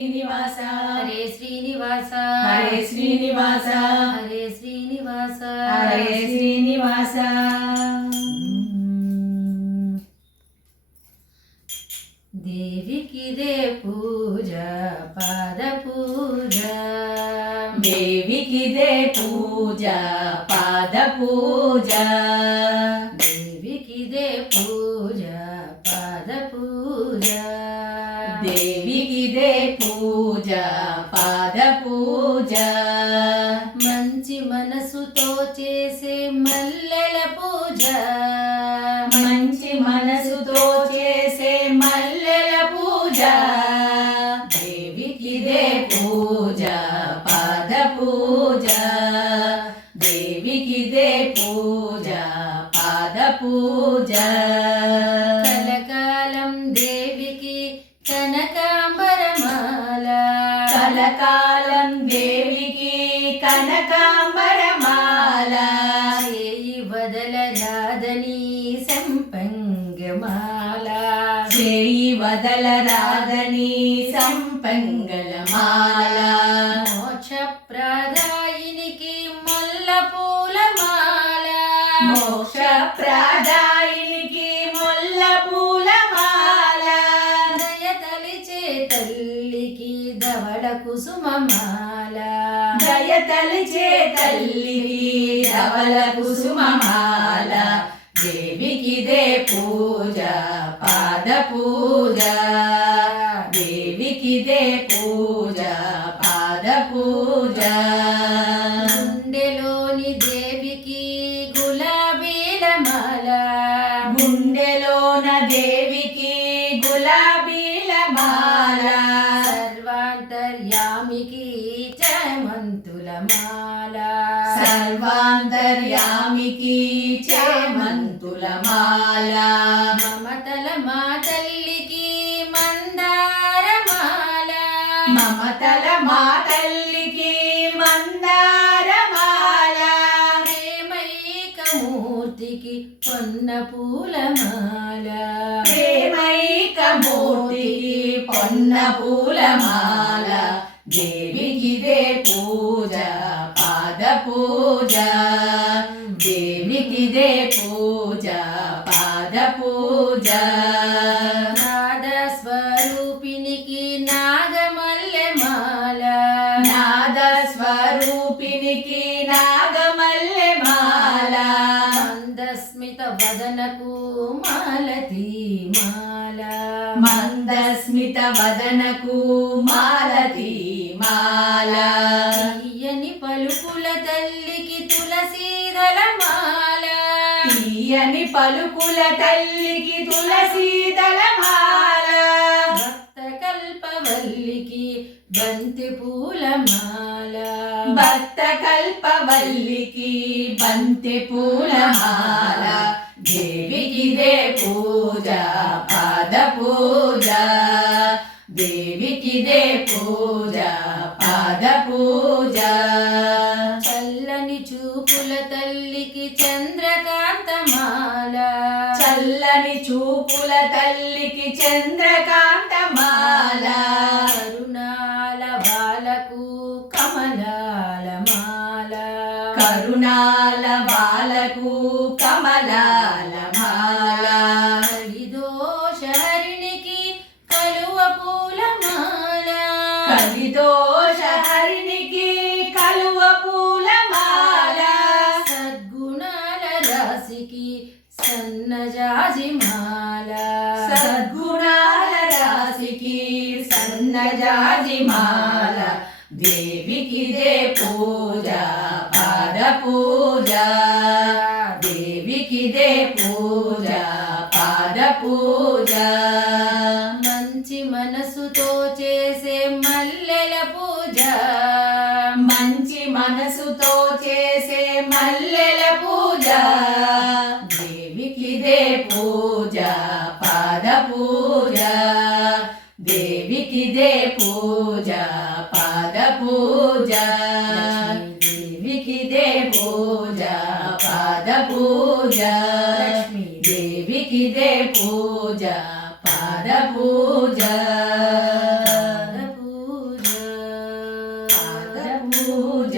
శ్రీనివాస హరే శ్రీనివాస హరే శ్రీనివాస హరే శ్రీనివాస హరే శ్రీనివాస. దేవికి దే పూజ పాద పూజ, దేవికి దే పూజ పాద పూజ, దేవికి దే పూజ పాద పూజ, దేవికి దే పూజ పాద పూజ. మంచి మనసుతో చేసే మల్లెల పూజ, మంచి మనసుతో చేసే మల్లెల పూజ, దేవికి దే పూజ పాద పూజ, దేవికి దే పూజ పాద పూజ. కలకాలం దేవికి కనకాంబరమాల, కలకాలం దేవికి కనకాంబరమాల, చేయి వదలరాదని సంపంగమాల, చేయి వదలరాదని సంపంగలమాల, మోక్షప్రదాయినికి ముల్ల పూల మాల, మోక్షప్రదాయినికి ముల్ల పూల మాల, దయ తలిచే తల్లికి ధవళ కుసుమమాల, దయ తలిచే తల్లికి ధవళ కుసుమమాల, దేవికి దే పూజ పాద పూజ, దేవికి దే పూజ పాద పూజ. గుండెలోని దేవికి గులాబీల మాల, గుండెలోన దేవికి గులాబీల మాల, సర్వాంతర్యామికి చేమంతుల మాల, సర్వాంతర్యామికి చేమంతుల మాల, మమతల మా తల్లికి మందార మాల, మమతల మా తల్లికి మందార మాల, ప్రేమైకమూర్తికి పొన్న పూల మాల, ప్రేమైక మూర్తికి పొన్న పూల మాల, దేవికి దే పూజ పాద పూజ, దేవికి దే పూజ పాద పూజ. నాద స్వరూపినికి నాగమల్లె మాల, నాద స్వరూపినికి నాగమల్లె మాల, మందస్మిత వదనకు మాలతి మాల, మందస్మిత వదనకు మాలతి మాల, తీయని పలుకుల తల్లికి తులసీదల మాల, తీయని పలుకుల తల్లికి తులసీదల మాల, భక్త కల్పవల్లికి బంతి పూల మాల, భక్త కల్పవల్లికి బంతి పూల మాల, దేవికి దే పూజ పాద పూజ, దేవికి దే పూజ పాద పూజ. చల్లని చూపుల తల్లికి చంద్రకాంతమాల, చల్లని చూపుల తల్లికి చంద్రకాంతమాల, కరుణాల బాలకు కమలాల మాల, కరుణాల బాలకు కమలాల మాల, కలిదోషహరిణికి కలువ పూల మాల, కలిదోష హరిణికి కలువ పూల మాల, సద్గుణాల రాశికి సన్నజాజి మాల, సద్గుణాల రాశికి సన్నజాజి మాల, దేవికి దే పూజ పాద పూజ, దేవికి దే పూజ పాద పూజ. మంచి మనసుతో చేసే మల్లెల పూజ, మంచి మనసుతో చేసే మల్లెల పూజ, దేవికి దే పూజ పాద పూజ, దేవికి దే పూజ పాద పూజ, దేవికి దే పూజ పాద పూజ, దేవికి దే పూజ పాద పూజ. పూజ